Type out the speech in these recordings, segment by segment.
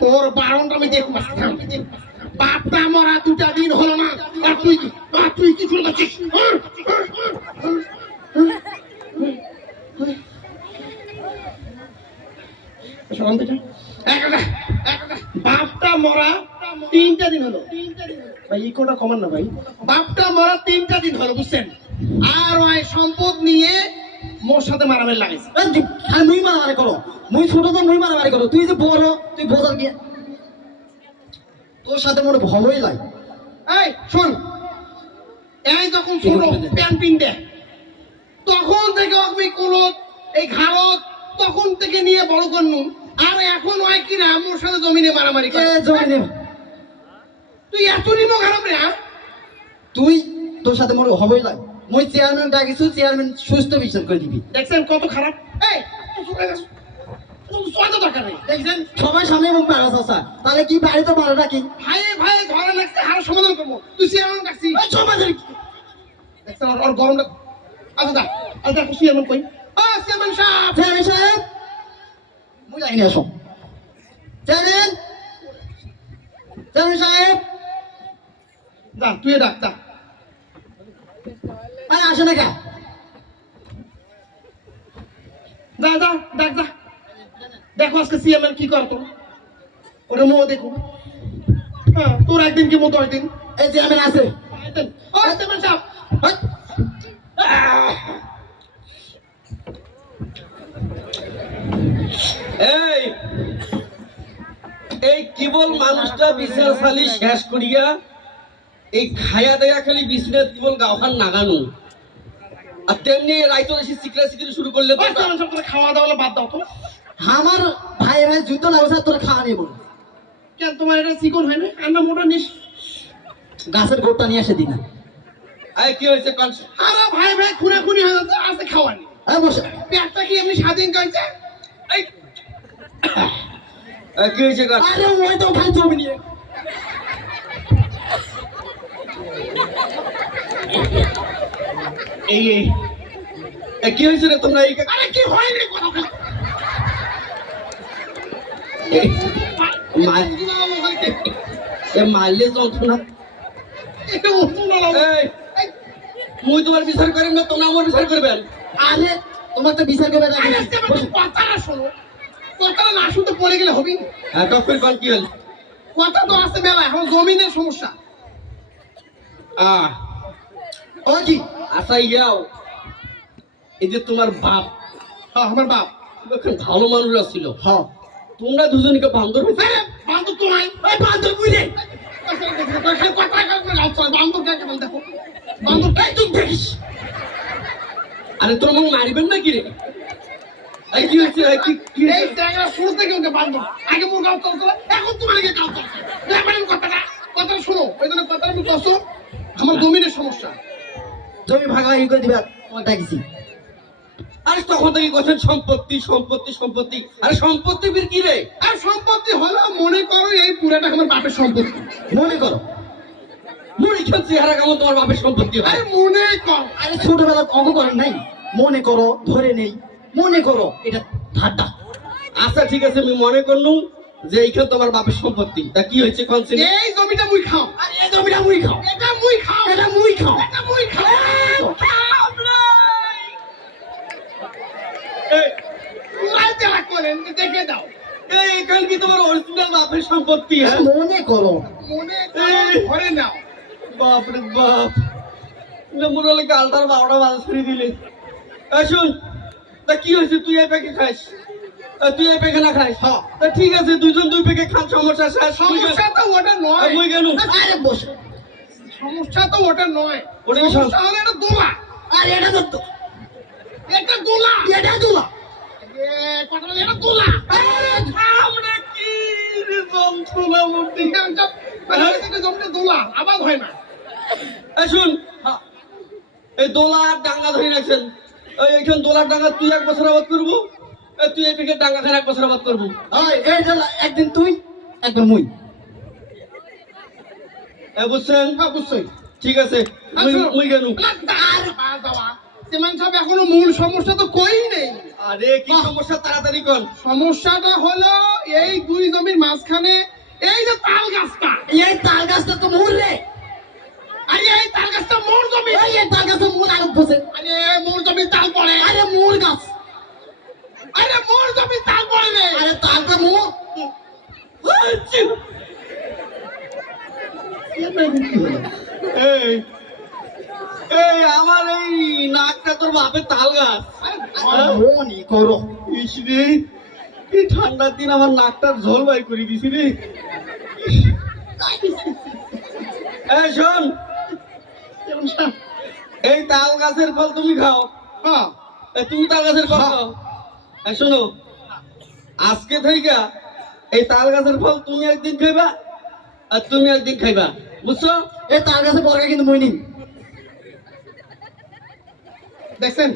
তোর বারণটা আমি দেখবো। বাপটা মরা 2টা দিন হলো না, আর তুই কি শুরু করছিস? বাপটা মরা 3টা দিন হলো ভাই, ইকোটা কমান না ভাই। বাপটা মরা 3টা দিন হলো, বুঝছেন? আর ওই সম্পদ নিয়ে মোর সাথে মারামারি লাগাইছে। মুই মারামারি করো, মুই ছোট তো মুই মারামারি করো, তুই যে বড় তুই বোঝার কি? তোর সাথে মনে ভালোই লাগে। এই শোন, এই যখন ছোট প্যান্ট পিনতে, তখন থেকে আমি কোলত এই ঘাড়ত তখন থেকে নিয়ে বড় করনু, আর এখন ওই কি না মোর সাথে জমিনে মারামারি করে। জমিনে তুই এত নিমো খারাপ রে? তুই তোর সাথে মনে হবই লাগে। মুই চেয়ারম্যান ডাকিছু, চেয়ারম্যান সুস্থ বিচার করে দিবি। দেখছেন কত খারাপ? এই দরকার নেই, দেখছেন সবাই সামনে মুখ মারা চাচা, তাহলে কি বাড়িতে মারা ডাকি? ভাই ভাই ধরে লাগছে, আর সমাধান করবো। তুই চেয়ারম্যান ডাকছি, সমাজের দেখছেন ওর গরমটা। আচ্ছা দা, আচ্ছা চেয়ারম্যান কই? চেয়ারম্যান সাহেব, চেয়ারম্যান সাহেব মুই লাইনে আসো। চেয়ারম্যান, চেয়ারম্যান সাহেব যা তুই ডাক যা। আরে আসে না কে? যা যা ডাক যা। দেখো আজকে চেয়ারম্যান কি করতো, ওটা মো দেখো। হ্যাঁ, তোর একদিন কি মতো একদিন। এই চেয়ারম্যান আছে। চেয়ারম্যান সাহেব, এই এই কেবল মানুষটা বিচার চালি শেষ করিয়া এই খায়া দেয়া খালি বিছনাত কেবল গাওখান নাগানো, আর তেমনি রাইতো এসে চিকলা চিকলি শুরু করলে তো চেয়ারম্যান সাহেব তোরা খাওয়া দাওয়া বাদ দাও তো। আমার ভাই ভাই যুদ্ধ না বসে তোর খাওয়া নিয়ে বলো। কেন তোমার এটা চিকন হয় না? আন্না মোটা নিস। গাছের গোড়টা নিয়ে এসে দিনা। এই কি হয়েছে কনস? আরে ভাই ভাই খুনাখুনি হয়ে যাচ্ছে, আছে খাওয়ানি। এই বসে পেটটা কি এমনি স্বাধীন খাইছে? এই কি হয়েছে কন? আরে ওই তো খাই জমি নিয়ে। এই এই কি হয়েছে রে তোমরা? এই আরে কি হয়নি কথা বল। মারলে যন্ত্রণা। এটা উঠুন না লাগো। এই মুই তোমার বিচার করেন না, তোমরা আমার বিচার করবেন। আরে তোমার তো বিচার করবে না। আরে চেয়ারম্যান কথাটা শোনো, কথাটা না শুনতে পড়ে গেলে হবে? হ্যাঁ ডক্টর কন কি হল? কথা তো আছে মেলা, এখন জমিনের সমস্যা। ও কি আচ্ছা ইয়াও, এই যে তোমার বাপ, হ্যাঁ আমার বাপ। এখন ভালো মানুষ ছিল, হ্যাঁ তোমরা দুজনকে বান্দর হয়েছে। আরে বান্দর তো নাই, ওই বান্দর বুঝে কথা বান্দর কাকে বল দেখো, বান্দর কাই তুই দেখিস। আরে তোর মন মারিবেন নাকি রে? এই কি হয়েছে? এই কি এই জায়গা শুরু থেকে ওকে বান্দর, আগে মোর গাও চলছিল, এখন তোমার দিকে গাও চলছে। দেখবেন কথাটা শোনো, ওই জন্য কথাটা আমি কষ্ট, আমার জমিনের সমস্যা। জমি ভাগাভাগি করে দিবা, তোমার ডাকিছি। আরে তখন থেকে কথা সম্পত্তি সম্পত্তি সম্পত্তি। আরে সম্পত্তি বীর কি রে? আর সম্পত্তি হলো, মনে করো এই পুরাটা আমার বাপের সম্পত্তি। মনে করো মুড়ি খান চেহারা কেমন তোমার বাপের সম্পত্তি হয়? আরে মনে কর, আরে ছোটবেলা অঙ্ক করেন নাই? মনে করো, ধরে নেই, মনে করো, এটা ঠাট্টা। আচ্ছা ঠিক আছে, আমি মনে করলুম যে এইখানে তোমার বাপের সম্পত্তি। তা কি হয়েছে কনসেন? এই জমিটা মুই খাও, আর এই জমিটা মুই খাও, এটা মুই খাও, এটা মুই খাও। এটা মুই খাও। লাইতে রাখ করেন, দেখে দাও। এইখানে কি তোমার অরিজিনাল বাপের সম্পত্তি? হ্যাঁ মনে করো। মনে করো, ধরে নাও। বাপ রে বাপ, মনে হলে গালটার 12টা বাজা ছেড়ে দিলে। শুন, তা কি হয়েছে? তুই এই প্যাকে খাইস, তুই এই প্যাকে না খাইস? হ্যাঁ। তা ঠিক আছে, দুইজন দুই প্যাকে খান, সমস্যা শেষ। সমস্যা তো ওটা নয়, মুই গেল। আরে বসে, সমস্যা তো ওটা নয়, ওটা কি সমস্যা হলো এটা দোলা, আরে এটা তো এটা দোলা, এটা দুলা। কথা বলে এটা দোলা। আমরা কি রে যন্ত্রণা মূর্তি। জমিটা দোলা, আবাদ হয় না। শুন, এই দোলার ডাঙ্গা ধরে রাখছেন, এইখান দোলার ডাঙ্গা তুই 1 বছর আবাদ করবো, তুই এই প্যাকেট ডাঙ্গা খান 1 বছর আবাদ করবো। এই একদিন তুই একবার মুই। বুঝছেন? হ্যাঁ বুঝছই। ঠিক আছে, মুই গেল। আর বাবা, চেয়ারম্যান সাহেব এখনো মূল সমস্যা তো কই নেই। আরে কি সমস্যা তাড়াতাড়ি কর। সমস্যাটা হলো এই দুই জমির মাঝখানে এই যে তাল গাছটা, এই তাল গাছটা তো মোর রে। আরে এই তাল গাছটা মোর জমি, এই তাল গাছটা মোর আগে বসে। আরে মোর জমি তাল পড়ে, আরে মোর গাছ, আরে মোর জমি তাল পড়ে রে। আরে তালটা মোর। এই এই আমার এই নাকটা তোর বাপের তাল গাছ। মনি করো। ইস রে, এই ঠান্ডার দিন আমার নাকটার ঝোল বাই করে দিছি রে। এই শোন, এই তাল গাছের ফল তুমি খাও। হ্যাঁ এই তুমি তাল গাছের ফল খাও। এই শোনো, আজকে থেকে এই তাল গাছের ফল তুমি একদিন খাইবা আর তুমি একদিন খাইবা, বুঝছো? এই তাল গাছে বর্গা কিন্তু মই নিন। দেখছেন?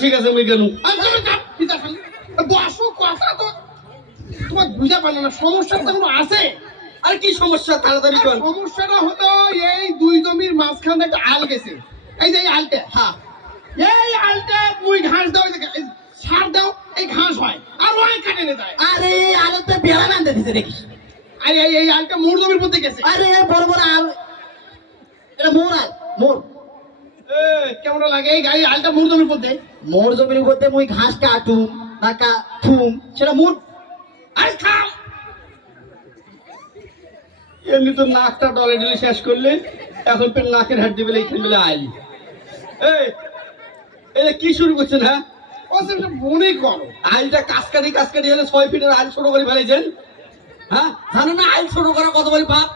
ঠিক আছে আমি গেলুম। বসো, কথা তো তোমার বুঝা পারলো না, সমস্যাটা কোনো আছে। আর কি সমস্যা তাড়াতাড়ি আর কর। সমস্যাটা হলো এই দুই জমির মাঝখানে একটা আল গেছে, এই যে এই আলটা, হ্যাঁ, এই আলটা মুই ঘাস দাও, এই সার দাও, এই ঘাস হয় আর ওই কাটে নিয়ে যায়। আরে এই আলুতে বেড়া বাঁধে দিছে দেখিস। আর এই আলটা মোর জমির মধ্যে গেছে। আরে এই বড় বড় আল, এটা মোর আল, মোর। কেমন লাগে এই গাড়ি আলটা মোর জমির মধ্যে? মোর জমির উপরে মুই ঘাস কাটুম না কাটুম সেটা মোর। আরে খাও, এমনি তো নাকটা ডলে ডলে শেষ করলে, এখন ফের নাকের হাত দিবে এইখান বেলা আইল। এই এটা কি শুরু করছেন? হ্যাঁ, ও সেটা মনে করো। আইলটা কাসকাটি হলে 6 ফিটের আইল ছোট করে ফেলেছেন। হ্যাঁ, জানেন না আইল ছোট করা কত বড় পাপ?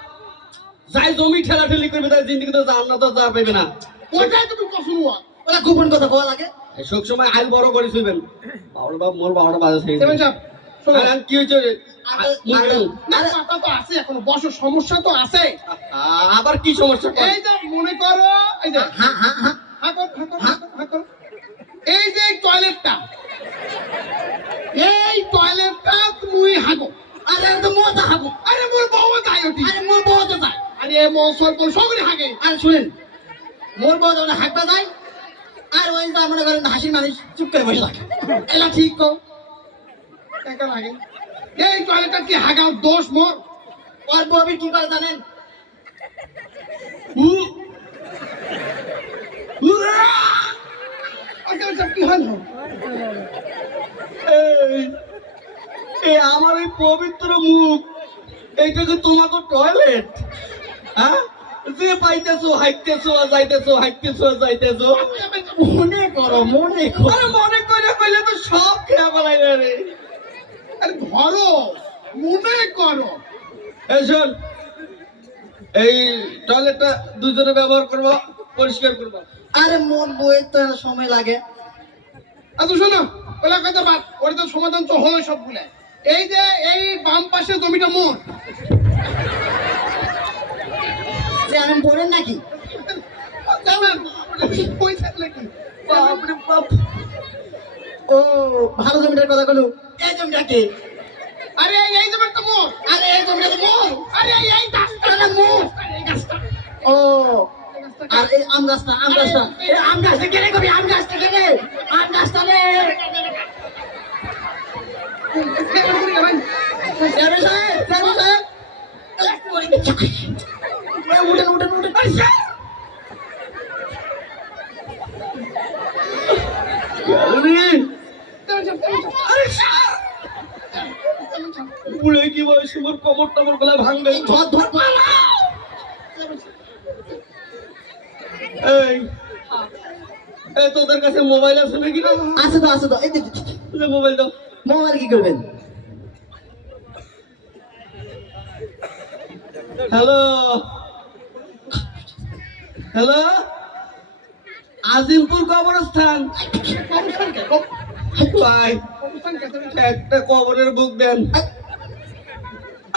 যাই জমি ঠেলাঠেলি করবে তাই জিন্দিগি তো জান্নাত তো যা পাবে না। ওটাই তুমি কসুন হওয়া। ওরা গোপন কথা বলা লাগে। সব সময় আইল বড় করে শুইবেন। বাবুর বাপ মোর বাবাটা বাজে সেই। সেভেন সাহেব, শোনো। কি হয়েছে রে? না, কথা তো আছে এখনো, বসো, সমস্যা তো আছে। আবার কি সমস্যা? এই যে মনে করো, এই যে হ্যাঁ হ্যাঁ হ্যাঁ হাঁকো, এই যে টয়লেটটা, এই টয়লেটটা তুমি হাঁকো। আরে তো মোটা হাবো। আরে মোর বউ যাই ওটি, আরে মোর বউ তো যায়। আরে মোর সরপল সগরে হাঁকে। আরে শুনেন, মোর বউ যখন হাঁকতে যায় আর ওই যে মনে করেন হাসির মানুষ চুপ করে বসে থাকে। এটা ঠিক কও। একা লাগে এই টয়লেটটা কি হাগাও দোষ মোর? ওর বউ আবার কি করে জানেন? আচ্ছা আচ্ছা, কি হলো? এই আমার এই পবিত্র মুখ, এইটা কি তোমাকে টয়লেট? হ্যাঁ, যে পাইতেছো হাইতেছো আর যাইতেছো, হাইতেছো আর যাইতেছো। মনে করো, মনে করো। আরে মনে করে কইলে তো সব খেয়া বলাই রে। আরে ধরো, মনে করো। এই শোন, এই টয়লেটটা দুজনে ব্যবহার করবো, পরিষ্কার করবো। আরে মোর বউয়ের তো এত সময় লাগে। আচ্ছা শোনো, ওলা কথা বাদ, ওর তো সমাধান তো হলো সবগুলো। এই যে এই বাম পাশে জমিটা মোর, যে আমি পড়েন নাকি? জানেন পয়সা নাকি? বাপরে বাপ। ও ভালো জমিটার কথা বলো। এই জমিটা কি? আরে এই জমিটা মোর, আরে এই জমিটা তো মোর। আরে এই গাছটা আরে মোর। এই গাছটা, ও আর এই আম গাছটা, আম গাছটা, এই আম গাছটা কেনে কবি? আম গাছটা কেনে? আম গাছটা রে। চেয়ারম্যান সাহেব, চেয়ারম্যান সাহেব। এই উঠেন উঠেন উঠেন। পুড়ে কি বয়সে মোর কোমর টমর গলা ভাঙবে। ধর ধর এই এই তোদের কাছে মোবাইল আছে নাকি? আছে তো, আছে তো। এই মোবাইল দাও। মোবাইল কি করবেন? হ্যালো হ্যালো, আজিমপুর কবরস্থান। ভাই একটা কবরের বুক দেন।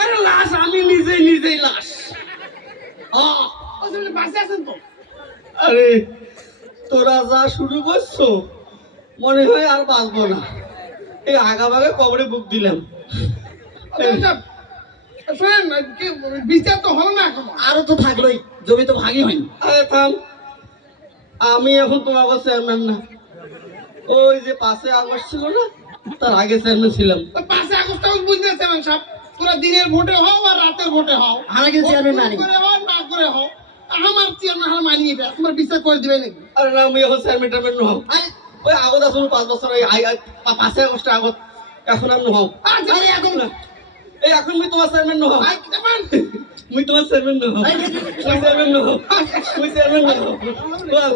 আরে লাশ, আমি নিজেই লাশ। বাসে আছেন তো? আরে তোরা যা শুরু করছো মনে হয় আর বাঁচবো না। এই আগাভাগে কবরে বুক দিলাম। শোনেন, বিচার তো হলো না এখনো। আরো তো থাকলোই, জমি তো ভাগই হয়নি। আরে থাম, আমি এখন তোমাকে চেয়ারম্যান না, ওই যে 5 আগস্ট ছিল না, তার আগে চেয়ারম্যান ছিলাম। 5 আগস্ট বুঝতে চেয়ারম্যান সাহেব, তোরা দিনের ভোটে হও আর রাতের ভোটে হও, আমরা কিন্তু চেয়ারম্যান মানি। করে হও না করে হও, আমার চেয়ারম্যান মানিয়ে দেয়, তোমার বিচার করে দিবে নাকি? আরে না, আমি এখন চেয়ারম্যান টেয়ারম্যান নহম। ওই আগত আসুন 5 বছর, ওই 5 আগস্ট আগত, এখন আমি নহম। আচ্ছা, আরে এখন না, এই এখন আমি তোমার চেয়ারম্যান নহম। আই চেয়ারম্যান, মুই তোমার চেয়ারম্যান নহম, মুই চেয়ারম্যান নহম, মুই চেয়ারম্যান নহম। বল,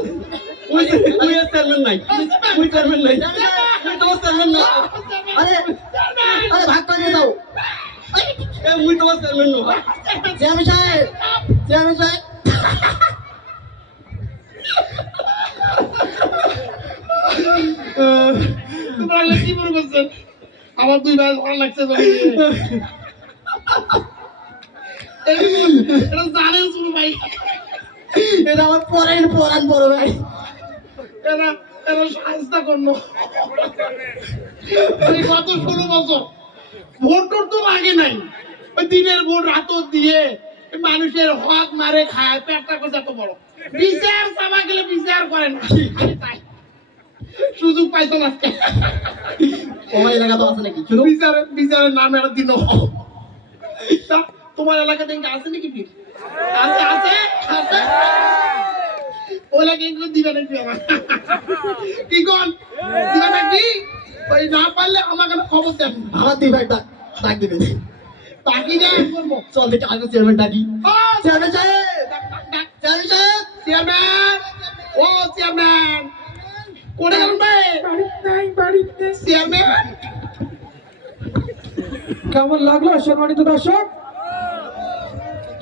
মুই আর চেয়ারম্যান নাই, মুই চেয়ারম্যান নাই, মুই তোমার চেয়ারম্যান না। আরে আরে ভাগ করে দাও। এ মুই তোমার চেয়ারম্যান নহম। চেয়ারম্যান সাহেব, চেয়ারম্যান সাহেব, তোমরা এগুলো কি মনে করছেন? আমার 2 ভাই ভালো লাগছে তো। এটা জানেন শুরু ভাই, এটা আমার পরান বড় ভাই। এরা এরা সাহায্য করলো। এই গত 16 বছর ভোট টোট তো লাগে নাই, ওই দিনের ভোট রাতও দিয়ে মানুষের হক মারে খায়, পেটটা কোথা তো বড় বিচার চাবা গেলে বিচার করেন না। আরে তাই সুযোগ পাইছো না আজকে। তোমার এলাকা তো আছে নাকি? শুনো, বিচারের নামে আর দিন তা তোমার এলাকাতে কি আছে নাকি পীর? আছে আছে আছে, ওই লাগে এগুলো দিবে নাকি আমার? কি কোন দিবে নাকি? ওই না পারলে আমাকে খবর দেন। আমার 2 ভাই ডাক দিবে। বাকি যা করবো। চল দেখি আগে চেয়ারম্যান ডাকি। চেয়ারম্যান সাহেব, ডাক, চেয়ারম্যান সাহেব, চেয়ারম্যান, ও চেয়ারম্যান, কোনে গেলেন ভাই? চেয়ারম্যান, কেমন লাগলো সম্মানিত দর্শক?